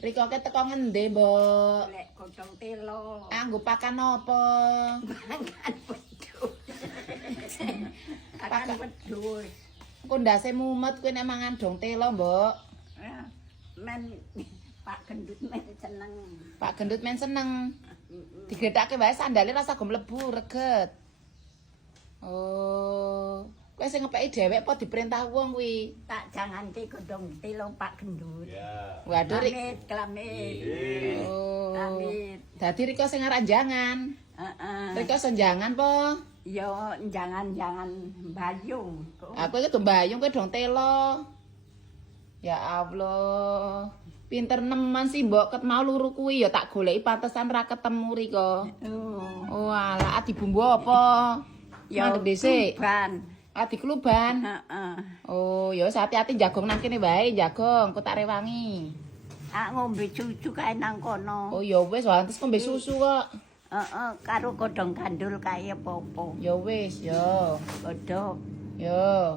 Riko ke teko ngendi, Mbok? Lek godhong telo. Anggo pakan apa? Pakan wedhus. Pakan wedhus. Engko ndase mumet kuwi nek mangan dong telo, Mbok. Men Pak Gendut men seneng. Pak Gendut men seneng. Digethake wae sandale rasa go mlebu reget. Oh, kowe sing ngepeki dhewek apa diperintah wong kuwi? Tak janganke godhong telo Pak Gendut. Ya. Waduh, Rik. Klamit. Oh. Klamit. Dadi Riko sing aran jangan. Heeh. Riko senjangan po. Yo jangan-jangan bayung. Aku iki mbayung kowe dong telo. Ya Allah. Pinter nemen sih mbok ket mau luru kuwi ya tak goleki pantesan ra ketemu Riko. Oh alah adi bumbu apa? Ya Mandeg dhisik. ban. Adi kluban. Heeh. Oh ya wis hati-hati jagong nang kene wae jagong, kok tak rewangi. Ah ngombe susu kae nang kono. Oh ya wis wantes ngombe susu kok. Heeh, karo godhong gandul kae apa-apa. Ya wis ya. Godhong. Ya.